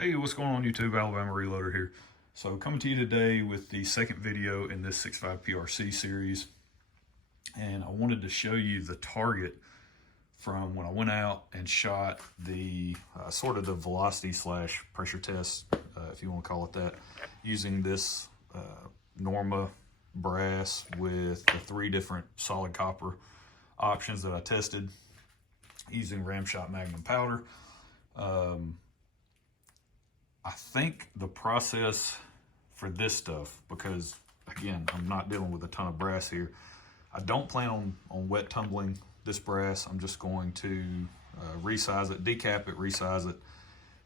Hey, what's going on YouTube? Alabama Reloader here. So coming to you today with the second video in this 6.5 PRC series. And I wanted to show you the target from when I went out and shot the sort of the velocity slash pressure test, if you want to call it that, using this Norma brass with the 3 different solid copper options that I tested using Ramshot Magnum powder. I think the process for this stuff, because again, I'm not dealing with a ton of brass here. I don't plan on wet tumbling this brass. I'm just going to resize it, decap it, resize it,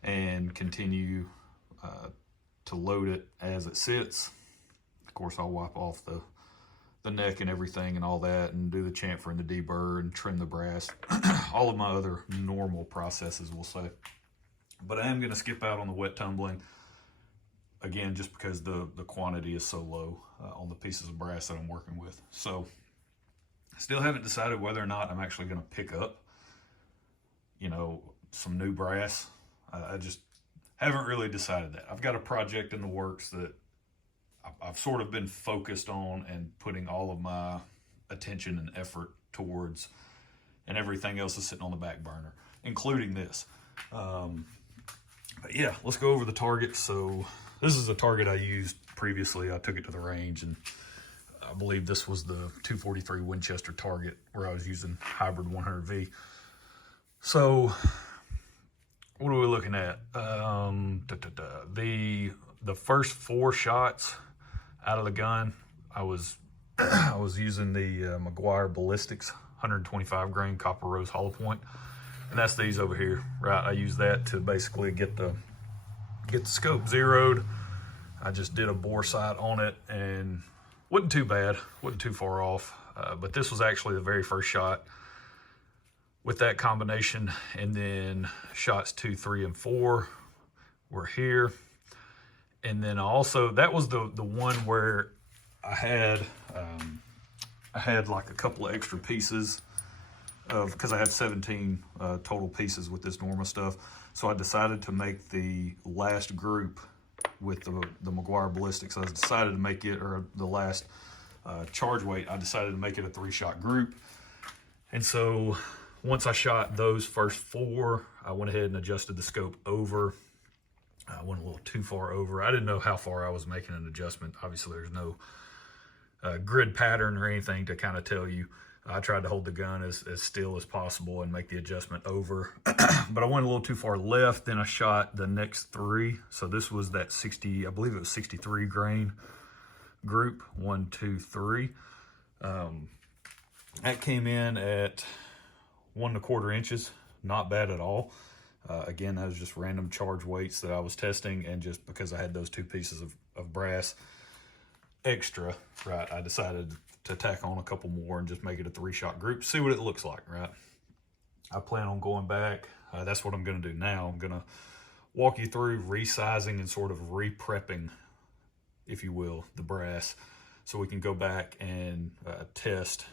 and continue to load it as it sits. Of course, I'll wipe off the neck and everything and all that, and do the chamfer and the deburr and trim the brass. All of my other normal processes, we'll say. But I am going to skip out on the wet tumbling, again, just because the quantity is so low on the pieces of brass that I'm working with. So, still haven't decided whether or not I'm actually going to pick up, some new brass. I just haven't really decided that. I've got a project in the works that I've sort of been focused on and putting all of my attention and effort towards, and everything else is sitting on the back burner, including this. But yeah, let's go over the target. So this is a target I used previously. I took it to the range, and I believe this was the 243 Winchester target where I was using hybrid 100V. So what are we looking at? The first 4 shots out of the gun, I was using the Meguiar Ballistics 125 grain copper rose hollow point. And that's these over here, right? I use that to basically get the scope zeroed. I just did a bore sight on it and wasn't too bad, wasn't too far off. But this was actually the very first shot with that combination. And then shots 2, 3, and 4 were here. And then also, that was the one where I had like a couple of extra pieces because I had 17 total pieces with this Norma stuff. So I decided to make the last group with the Meguiar Ballistics. I decided to make it, or the last charge weight, I decided to make it a 3-shot group. And so once I shot those first 4, I went ahead and adjusted the scope over. I went a little too far over. I didn't know how far I was making an adjustment. Obviously, there's no grid pattern or anything to kind of tell you. I tried to hold the gun as still as possible and make the adjustment over. But I went a little too far left. Then I shot the next 3. So this was that 60, I believe it was 63 grain group. 1, 2, 3. That came in at 1 1/4 inches. Not bad at all. Again, that was just random charge weights that I was testing, and just because I had those 2 pieces of brass extra, right, I decided to tack on a couple more and just make it a 3-shot group, see what it looks like, right? I plan on going back. That's what I'm going to do now. I'm going to walk you through resizing and sort of re-prepping, if you will, the brass, so we can go back and test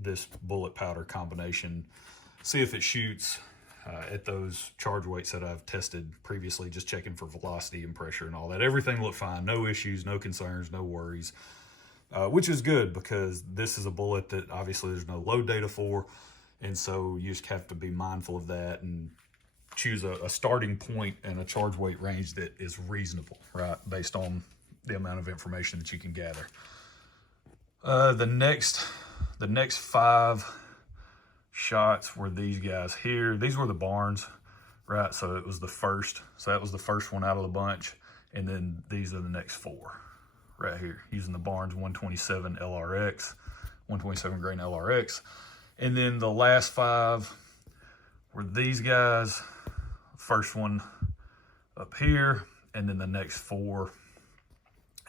this bullet powder combination, see if it shoots at those charge weights that I've tested previously, just checking for velocity and pressure and all that. Everything looked fine, no issues, no concerns, no worries. Which is good, because this is a bullet that obviously there's no load data for, and so you just have to be mindful of that and choose a starting point and a charge weight range that is reasonable, right, based on the amount of information that you can gather. The next 5 shots were these guys here. These were the Barnes, right? So it was the first. So that was the first one out of the bunch, and then these are the next 4. Right here, using the Barnes 127 LRX, 127 grain LRX. And then the last 5 were these guys. First one up here, and then the next 4.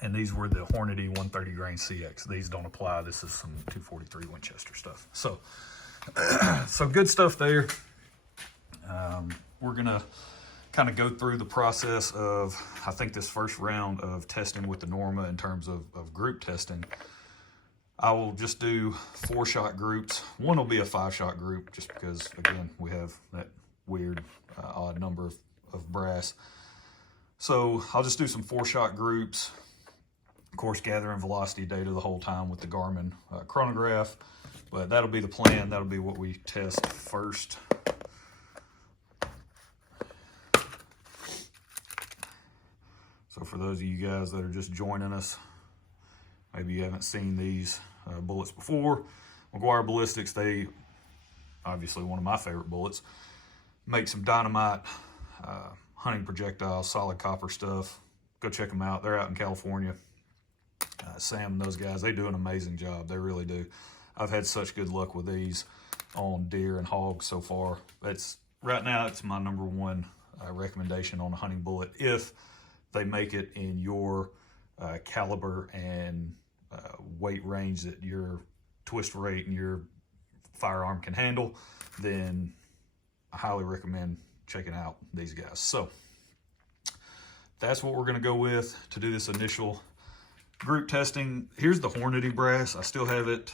And these were the Hornady 130 grain CX. These don't apply. This is some 243 Winchester stuff. So, so good stuff there. We're gonna kind of go through the process of, I think, this first round of testing with the Norma in terms of group testing. I will just do 4-shot groups. One will be a 5-shot group, just because, again, we have that weird odd number of brass. So I'll just do some 4-shot groups. Of course, gathering velocity data the whole time with the Garmin chronograph. But that'll be the plan. That'll be what we test first. So for those of you guys that are just joining us, maybe you haven't seen these bullets before. McGuire Ballistics, they, obviously one of my favorite bullets, make some dynamite hunting projectiles, solid copper stuff. Go check them out. They're out in California. Sam and those guys, they do an amazing job. They really do. I've had such good luck with these on deer and hogs so far. Right now, it's my #1 recommendation on a hunting bullet if they make it in your caliber and weight range that your twist rate and your firearm can handle. Then I highly recommend checking out these guys. So that's what we're going to go with to do this initial group testing. Here's the Hornady brass. I still have it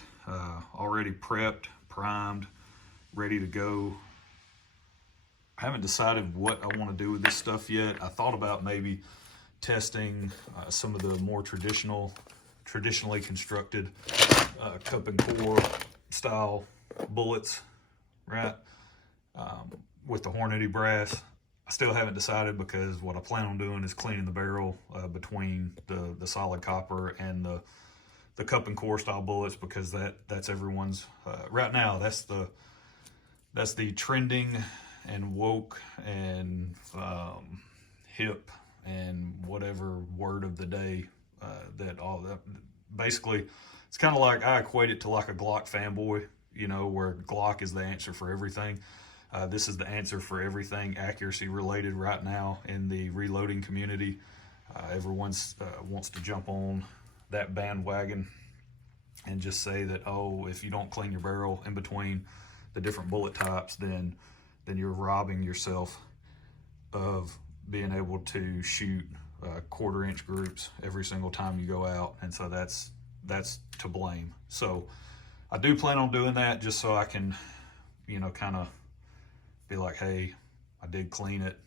already prepped, primed, ready to go. I haven't decided what I want to do with this stuff yet. I thought about maybe testing some of the more traditionally constructed cup and core style bullets, right? With the Hornady brass. I still haven't decided because what I plan on doing is cleaning the barrel between the solid copper and the cup and core style bullets, because that's everyone's right now. That's the trending and woke and hip and whatever word of the day that basically it's kind of like, I equate it to like a Glock fanboy, you know, where Glock is the answer for everything. This is the answer for everything accuracy related right now in the reloading community. Everyone's wants to jump on that bandwagon and just say that, oh, if you don't clean your barrel in between the different bullet types, then you're robbing yourself of being able to shoot 1/4 inch groups every single time you go out. And so that's to blame. So I do plan on doing that just so I can, you know, kind of be like, hey, I did clean it.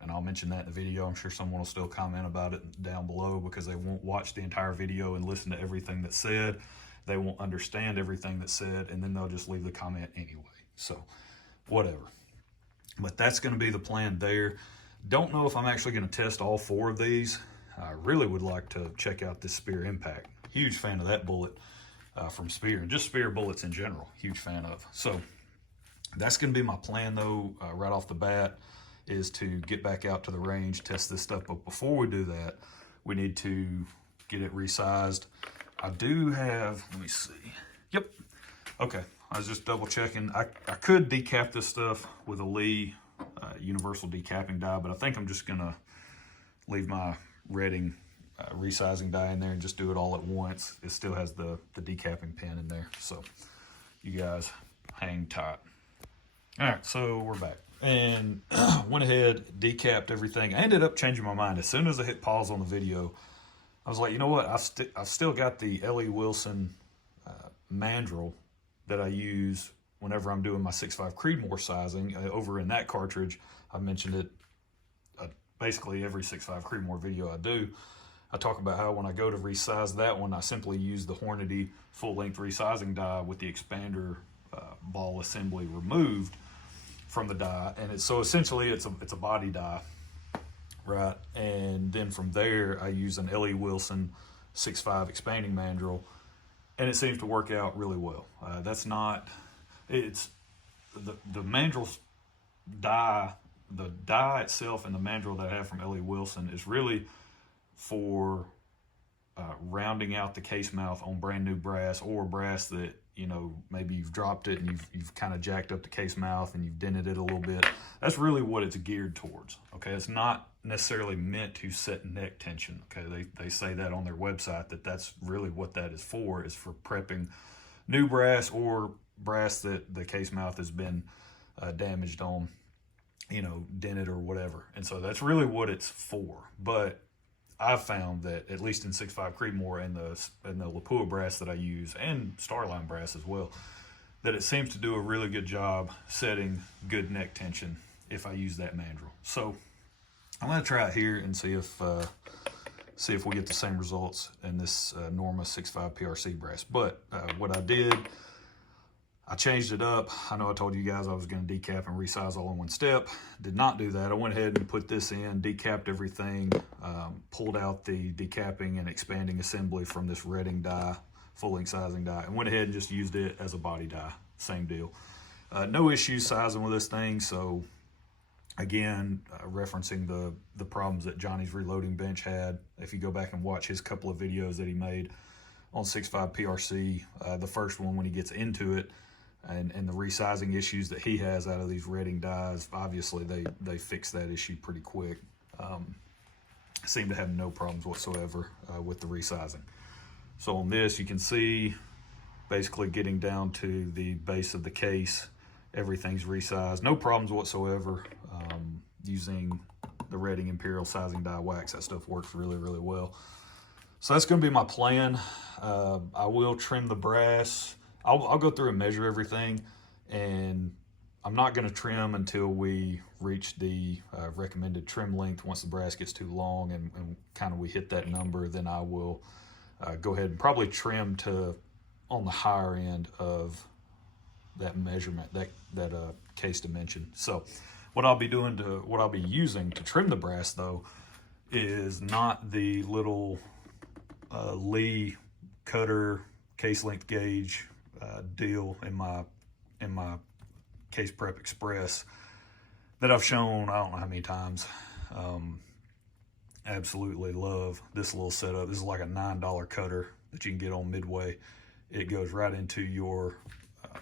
And I'll mention that in the video. I'm sure someone will still comment about it down below because they won't watch the entire video and listen to everything that's said. They won't understand everything that's said, and then they'll just leave the comment anyway. So whatever. But that's going to be the plan there. Don't know if I'm actually going to test all 4 of these. I really would like to check out this Spear Impact. Huge fan of that bullet from Spear, and just Spear bullets in general. Huge fan of. So that's going to be my plan though, right off the bat, is to get back out to the range, test this stuff. But before we do that, we need to get it resized. I do have, let me see. Yep. Okay. I was just double checking. I could decap this stuff with a Lee universal decapping die, but I think I'm just going to leave my Redding resizing die in there and just do it all at once. It still has the decapping pin in there. So you guys hang tight. All right. So we're back. And went ahead, decapped everything. I ended up changing my mind. As soon as I hit pause on the video, I was like, you know what? I've still got the L.E. Wilson mandrel that I use whenever I'm doing my 6.5 Creedmoor sizing. Over in that cartridge, I've mentioned it basically every 6.5 Creedmoor video I do. I talk about how when I go to resize that one, I simply use the Hornady full-length resizing die with the expander ball assembly removed from the die, and so essentially it's a body die, right? And then from there I use an L.E. Wilson 6.5 expanding mandrel, and it seems to work out really well. It's the mandrel die, the die itself, and the mandrel that I have from L.E. Wilson is really for rounding out the case mouth on brand new brass, or brass that, you know, maybe you've dropped it and you've kind of jacked up the case mouth and you've dented it a little bit. That's really what it's geared towards. Okay, it's not necessarily meant to set neck tension. Okay, they say that on their website, that's really what that is for prepping new brass or brass that the case mouth has been damaged on, you know, dented or whatever. And so that's really what it's for. But I've found that, at least in 6.5 Creedmoor and the Lapua brass that I use, and Starline brass as well, that it seems to do a really good job setting good neck tension if I use that mandrel. So I'm gonna try it here and see if we get the same results in this Norma 6.5 PRC brass. But what I did, I changed it up. I know I told you guys I was going to decap and resize all in one step. Did not do that. I went ahead and put this in, decapped everything, pulled out the decapping and expanding assembly from this Redding die, full-length sizing die, and went ahead and just used it as a body die. Same deal. No issues sizing with this thing, so again, referencing the problems that Johnny's reloading bench had. If you go back and watch his couple of videos that he made on 6.5 PRC, the first one when he gets into it, and the resizing issues that he has out of these Redding dies, obviously they fixed that issue pretty quick. Seem to have no problems whatsoever with the resizing. So on this, you can see basically getting down to the base of the case, everything's resized, no problems whatsoever. Using the Redding Imperial sizing die wax, that stuff works really, really well. So that's going to be my plan. I will trim the brass. I'll go through and measure everything, and I'm not going to trim until we reach the recommended trim length. Once the brass gets too long and kind of we hit that number, then I will go ahead and probably trim to on the higher end of that measurement, that case dimension. So what I'll be using to trim the brass though is not the little Lee cutter case length gauge deal in my Case Prep Express that I've shown I don't know how many times. Absolutely love this little setup. This is like a $9 cutter that you can get on Midway. It goes right into your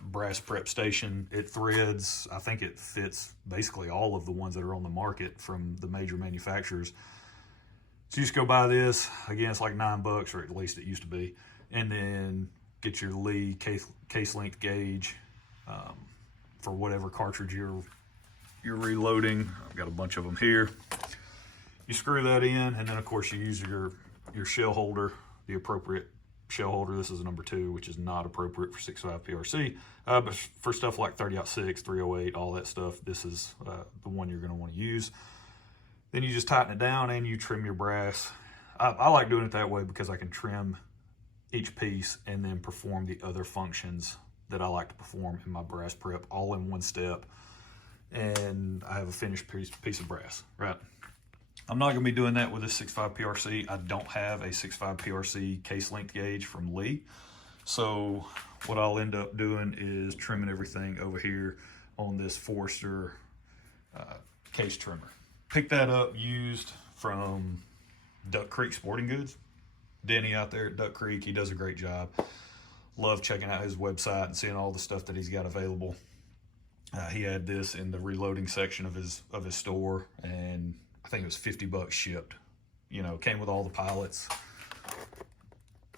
brass prep station. It threads. I think it fits basically all of the ones that are on the market from the major manufacturers. So you just go buy this. Again, it's like $9, or at least it used to be. And then get your Lee case length gauge for whatever cartridge you're reloading. I've got a bunch of them here. You screw that in, and then of course you use your shell holder, the appropriate shell holder. This is a number 2, which is not appropriate for 6.5 PRC, but for stuff like 30-06, 308, all that stuff, this is the one you're going to want to use. Then you just tighten it down and you trim your brass. I like doing it that way because I can trim each piece and then perform the other functions that I like to perform in my brass prep all in one step, and I have a finished piece of brass, right? I'm not going to be doing that with a 6.5 PRC. I don't have a 6.5 PRC case length gauge from Lee. So what I'll end up doing is trimming everything over here on this Forster case trimmer. Pick that up used from Duck Creek Sporting Goods. Denny out there at Duck Creek, he does a great job. Love checking out his website and seeing all the stuff that he's got available. He had this in the reloading section of his store, and I think it was $50 shipped. You know, came with all the pallets.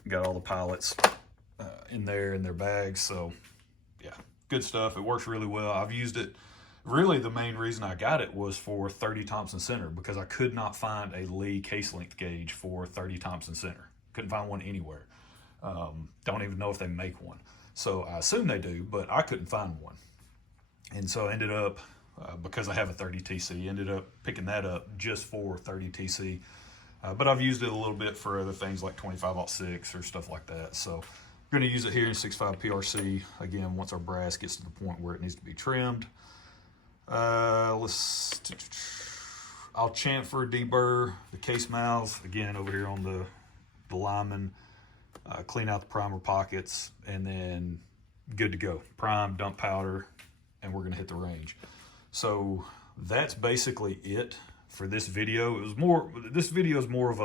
Got all the pallets in there in their bags. So yeah, good stuff. It works really well. I've used it. Really, the main reason I got it was for 30 Thompson Center, because I could not find a Lee case length gauge for 30 Thompson Center. Couldn't find one anywhere. Don't even know if they make one. So I assume they do, but I couldn't find one. And so I ended up, because I have a 30 TC, ended up picking that up just for 30 TC. But I've used it a little bit for other things like 25-06 or stuff like that. So I'm going to use it here in 6.5 PRC. Again, once our brass gets to the point where it needs to be trimmed. I'll chamfer, deburr the case mouths, again, over here on the lineman. Clean out the primer pockets, and then good to go. Prime, dump powder, and we're going to hit the range. So that's basically it for this video. This video is more of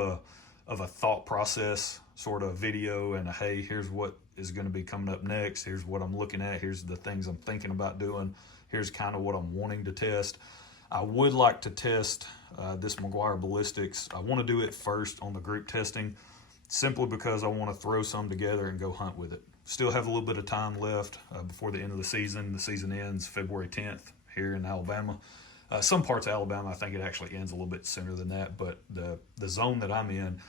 a thought process sort of video, and hey, here's what is going to be coming up next. Here's what I'm looking at. Here's the things I'm thinking about doing. Here's kind of what I'm wanting to test. I would like to test this McGuire Ballistics. I want to do it first on the group testing, simply because I want to throw some together and go hunt with it. Still have a little bit of time left before the end of the season. The season ends February 10th here in Alabama. Some parts of Alabama, I think it actually ends a little bit sooner than that, but the zone that I'm in,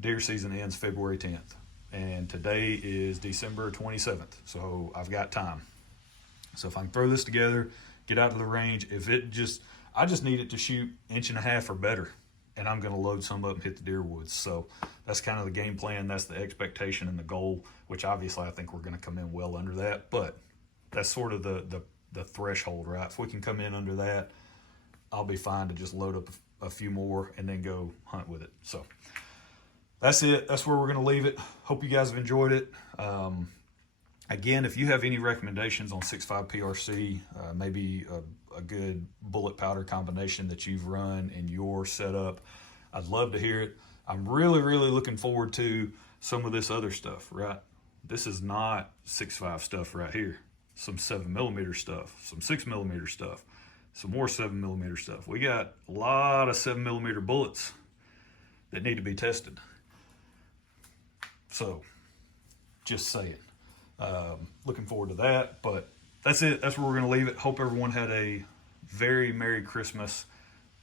deer season ends February 10th. And today is December 27th, so I've got time. So if I can throw this together, get out to the range, if it just, I just need it to shoot 1.5 or better, and I'm going to load some up and hit the deer woods. So that's kind of the game plan. That's the expectation and the goal, which obviously I think we're going to come in well under that, but that's sort of the threshold, right? If we can come in under that, I'll be fine to just load up a few more and then go hunt with it. So that's it. That's where we're going to leave it. Hope you guys have enjoyed it. Again, if you have any recommendations on 6.5 PRC, maybe a good bullet powder combination that you've run in your setup, I'd love to hear it. I'm really, really looking forward to some of this other stuff, right? This is not 6.5 stuff right here. Some 7mm stuff, some 6mm stuff, some more 7mm stuff. We got a lot of 7mm bullets that need to be tested. So, just saying. Looking forward to that, but that's it. That's where we're going to leave it. Hope everyone had a very Merry Christmas.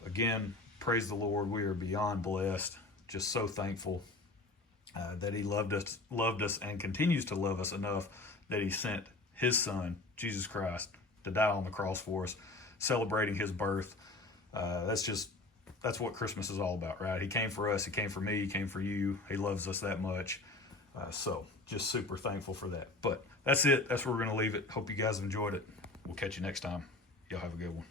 Again, praise the Lord. We are beyond blessed. Just so thankful that He loved us, and continues to love us enough that He sent His Son, Jesus Christ, to die on the cross for us, celebrating His birth. That's what Christmas is all about, right? He came for us. He came for me. He came for you. He loves us that much. So just super thankful for that. But that's it. That's where we're going to leave it. Hope you guys enjoyed it. We'll catch you next time. Y'all have a good one.